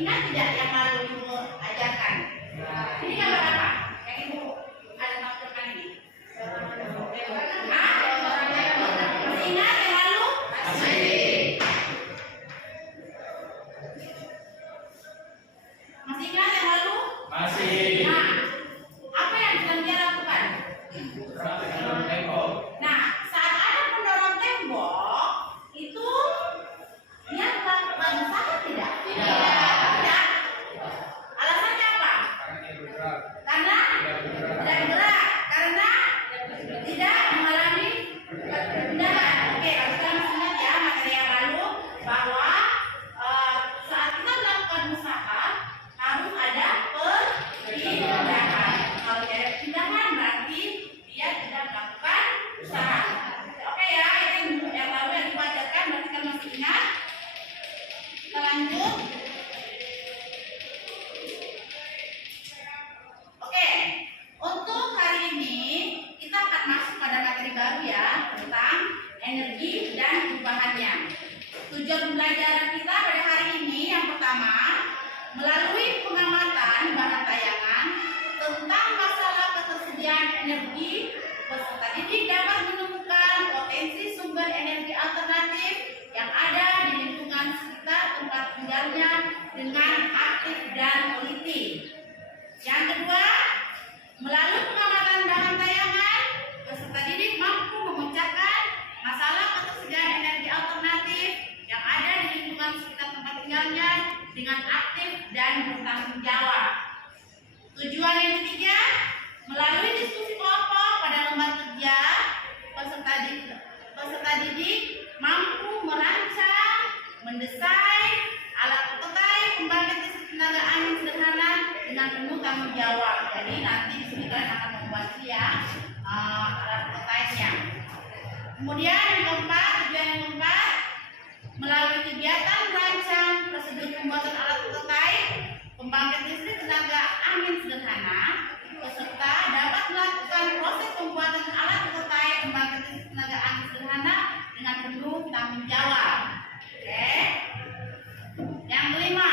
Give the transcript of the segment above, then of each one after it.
Ingat tidak yang lalu Ibu ajarkan? Ini gambar apa? Yang Ibu ada maksudkan ini? Masih ingat yang lalu? Masih ingat yang lalu? Masih. Nah, apa yang sedang dia lakukan? Mendorong tembok. Nah, saat ada pendorong tembok, itu dia melakukan usaha tidak? Tidak. Alasannya apa? Karena tidak bergerak. Karena tidak mengalami perpindahan. Oke, kalau kita masih ingat ya materi yang lalu bahwa saat kita melakukan usaha harus ada perpindahan. Kalau tidak ada perpindahan berarti dia tidak melakukan usaha. Oke ya, itu yang lalu yang dibacakan berarti kan masih ingat. Kita lanjut. Oke, untuk hari ini kita akan masuk pada materi baru ya tentang energi dan perubahannya. Tujuan pembelajaran kita pada hari ini yang pertama, melalui pengamatan bahan tayangan tentang masalah ketersediaan energi, peserta didik dapat menemukan potensi sumber energi alternatif yang ada di lingkungan sekitar tempat tinggalnya dengan aktif dan teliti. Yang kedua, melalui pengamatan bahan tayangan, peserta didik mampu memecahkan masalah ketersediaan energi alternatif yang ada di lingkungan sekitar tempat tinggalnya dengan aktif dan bertanggung jawab. Tujuan yang ketiga, melalui diskusi kelompok pada lembar kerja, peserta didik mampu merancang, mendesain alat terkait pembangkit listrik tenaga angin sederhana dengan penuh tanggung jawab. Jadi nanti di sini kalian akan membuat ya alat terkaitnya. Kemudian yang keempat, tujuan yang keempat, melalui kegiatan merancang prosedur pembuatan alat terkait pembangkit listrik tenaga angin sederhana, peserta dapat melakukan proses pembuatan alat terkait pembangkit listrik tenaga angin sederhana dengan penuh tanggung jawab. Oke. Yang kelima,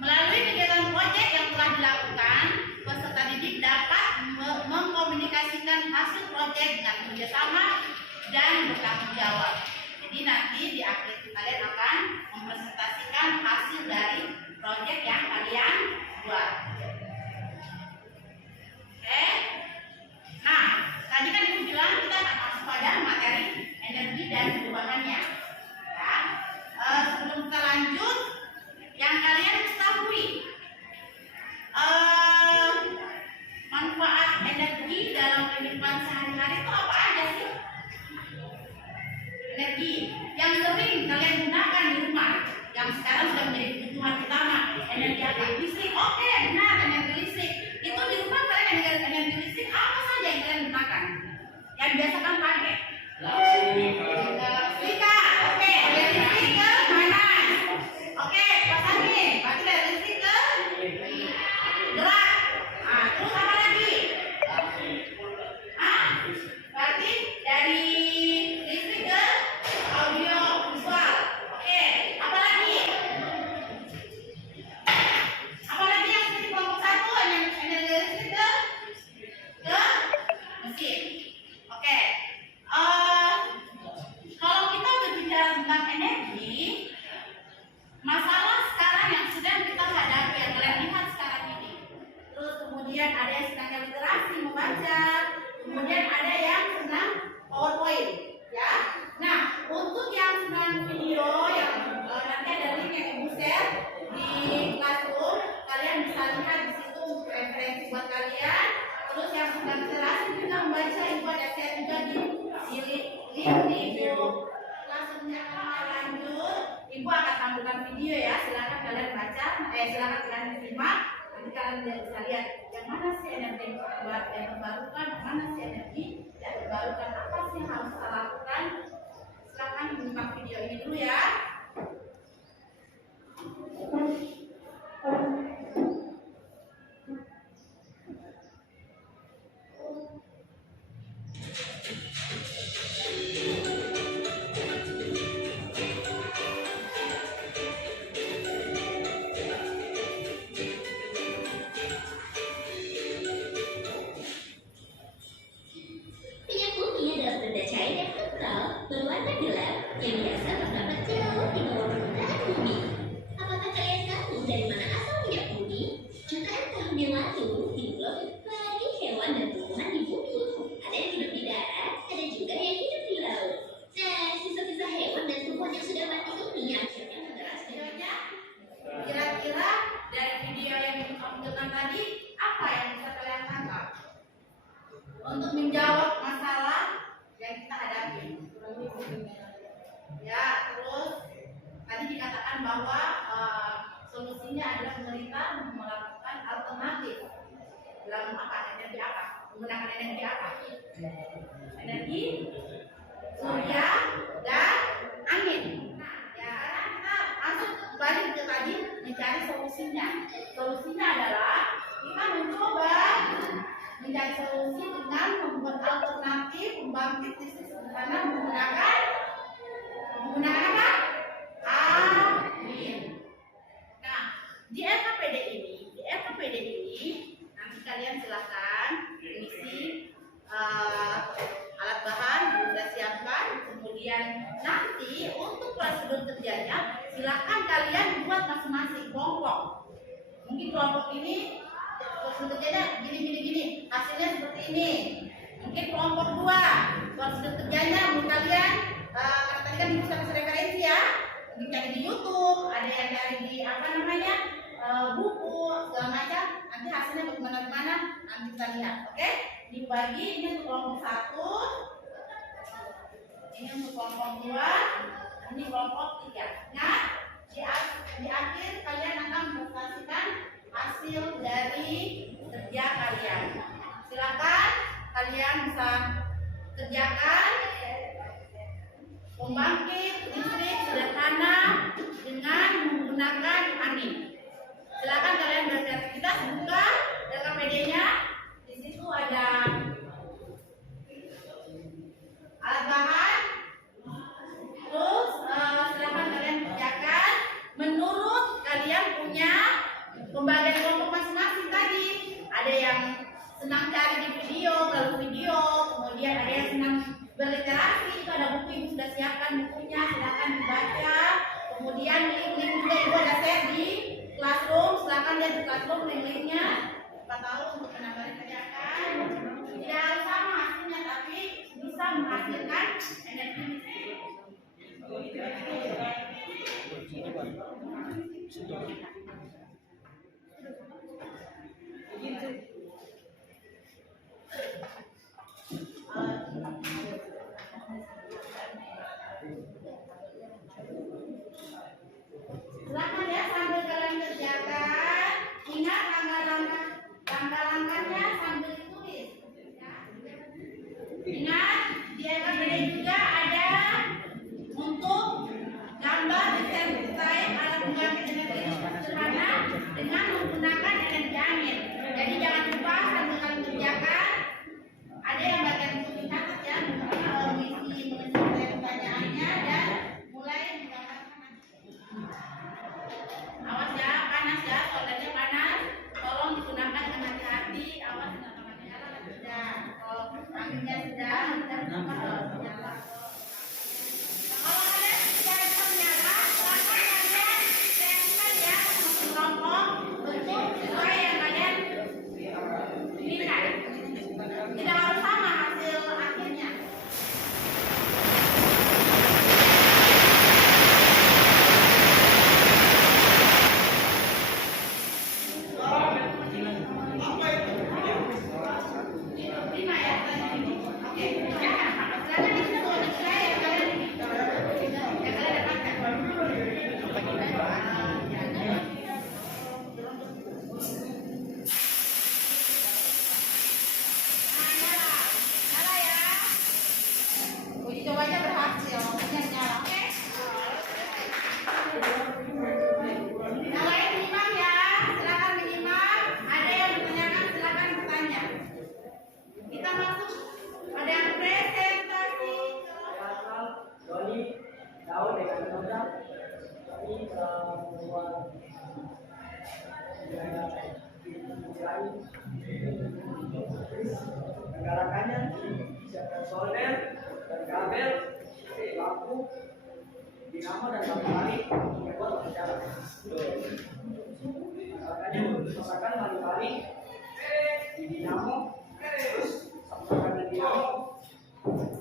melalui kegiatan proyek yang telah dilakukan, peserta didik dapat mengkomunikasikan hasil proyek dengan kerjasama dan bertanggung jawab. Jadi nanti di akhir kalian akan mempresentasikan hasil dari proyek yang kalian buat. Oke. Nah, tadi kan Ibu bilang kita akan masuk pada materi energi dan perubahannya. Ya. Sebelum kita lanjut, yang kalian ketahui manfaat energi dalam kehidupan sehari-hari itu apa aja sih? Energi yang sering kalian gunakan di rumah, yang sekarang sudah menjadi kebutuhan utama, energi apa? Listrik. Oke, benar, energi listrik. Itu di rumah kalian energi listrik apa saja yang kalian gunakan? Yang biasa kan pakai? Listrik. Oke, dari listrik ke mana? Oke, pasangin. Berarti dari listrik ke gerak. Nah, terus apa lagi? Berarti dari listrik ke audio visual. Oke, apa lagi? Apa lagi yang seperti kelompok satu energi listrik ke mesin. Oke. video ya, silakan kalian baca, silakan kalian simak, nanti kalian bisa lihat yang mana sih energi yang terbarukan, mana sih energi yang terbarukan, apa sih yang harus kita lakukan. Silakan menyimak video ini dulu ya. Minyak bumi adalah benda cair yang kental, berwarna gelap, yang biasa terdapat jauh di bawah permukaan bumi. Apakah kalian tahu dari mana asal minyak bumi? Jutaan tahun yang lalu, timbul berbagai hewan dan tumbuhan di bumi. Ada yang hidup di darat, ada juga yang hidup di laut. Nah, sisa-sisa hewan dan tumbuhan yang sudah mati ini akhirnya meneras Videonya, kira-kira dari video yang ditampilkan tadi, apa yang bisa kalian tangkap untuk menjawab masalah yang kita hadapi? Ya, terus tadi dikatakan bahwa solusinya adalah pemerintah melakukan alternatif dalam apa, energi apa, menggunakan energi apa? Energi surya dan angin. Nah, ya kita langsung balik ke tadi mencari solusinya. Solusinya adalah kita mencoba mencari solusi dengan membuat alternatif pembangkit listrik sederhana menggunakan apa? Angin. Nah, di RKPD ini nanti kalian silahkan isi alat bahan sudah siapkan, kemudian nanti untuk prosedur kerjanya silahkan kalian buat masing-masing kelompok. Mungkin kelompok ini prosedur kerjanya gini, hasilnya seperti ini. Mungkin kelompok 2 prosedur kerjanya menurut kalian, karena tadi kan bisa kasih referensi ya, mungkin cari di YouTube, ada yang cari di buku segala macam. Nanti hasilnya bagaimana nanti kita lihat, oke? Dibagi ini untuk kelompok 1, ini untuk kelompok 2, ini kelompok 3. Nah, di akhir kalian akan mempresentasikan hasil dari kerja kalian. Silakan kalian bisa kerjakan pembangkit listrik sederhana dengan menggunakan angin. Silakan kalian berkreativitas, buka RKPD-nya. Di situ ada alat bahan. Terus silakan kalian kerjakan menurut kalian punya pembagian kelompok masing-masing tadi. Ada yang senang cari di video, kemudian ada yang senang berliterasi, itu ada buku ibu sudah siapkan bukunya, silakan dibaca. Kemudian link-link juga ibu ada share di Classroom, silakan lihat di Classroom link-linknya. Kita tahu untuk menambah kerjakan. Tidak harus sama hasilnya, tapi bisa menghasilkan energi listrik. Silakan ya sambil kalian kerjakan, ingat langkah-langkahnya sambil ditulis. Ingat di RKPD juga ada untuk gambar desain alat pembangkit energi sederhana pergerakannya, siapkan solder dan kabel, lampu, dinamo dan lampu balik yang buat berjalan. Makanya pasangkan lampu balik di dinamo, terus pasangkan di dinamo,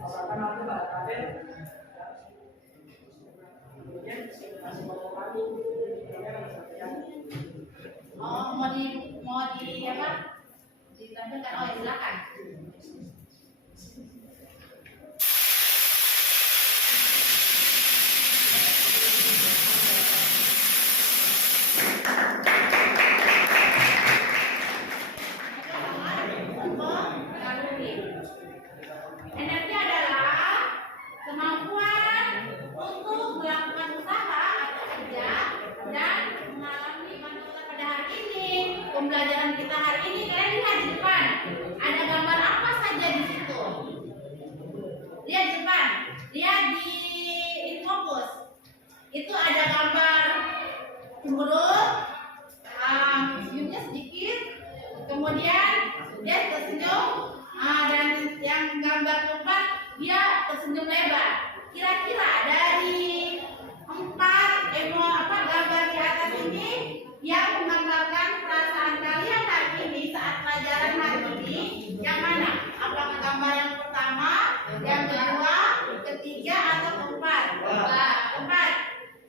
pasangkan lampu pada kabel, kemudian kasih lampu balik, kemudian pasangkan. Oh, mau di apa? Ditampilkan. Oh, ya, silakan. Energi adalah kemampuan untuk melakukan usaha atau kerja dan mengalami manfaat pada hari ini. Pembelajaran kita hari ini, kalian lihat di depan. Ada gambar apa saja di situ? Lihat di depan. Lihat di fokus. Itu ada gambar cemberut, senyumnya sedikit, kemudian dia tersenyum, dan yang gambar keempat dia tersenyum lebar. Kira-kira dari gambar di atas ini yang menggambarkan perasaan kalian hari ini saat pelajaran hari ini yang mana? Apakah gambar yang pertama, yang kedua, ketiga, atau keempat? Keempat.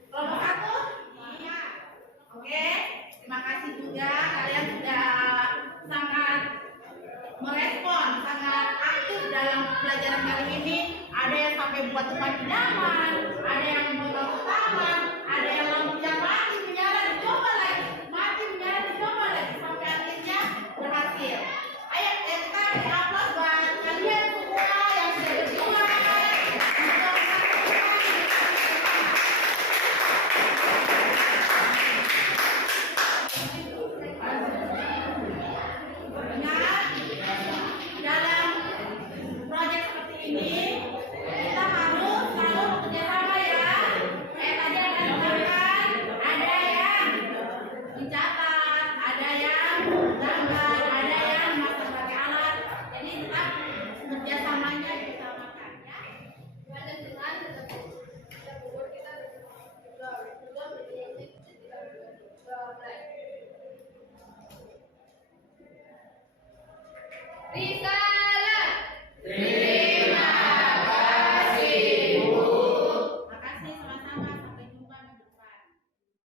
Kelompok satu? Iya. Oke. Terima kasih juga kalian sudah sangat merespon, sangat aktif dalam pelajaran kali ini. Ada yang sampai buat tempat idaman, ada yang membuat lampu taman, ada yang lampunya mati menyala dicoba lagi, mati menyala dicoba lagi sampai akhirnya berhasil. Ayo kita aplaus buat kalian semua yang sudah berjuang. Dalam proyek seperti ini kita harus selalu bekerja sama ya. Tadi ada digambarkan, ada yang dicatat, ada yang gambar, ada yang masuk pakai alat. Jadi tetap kerjasamanya diutamakan ya. Risa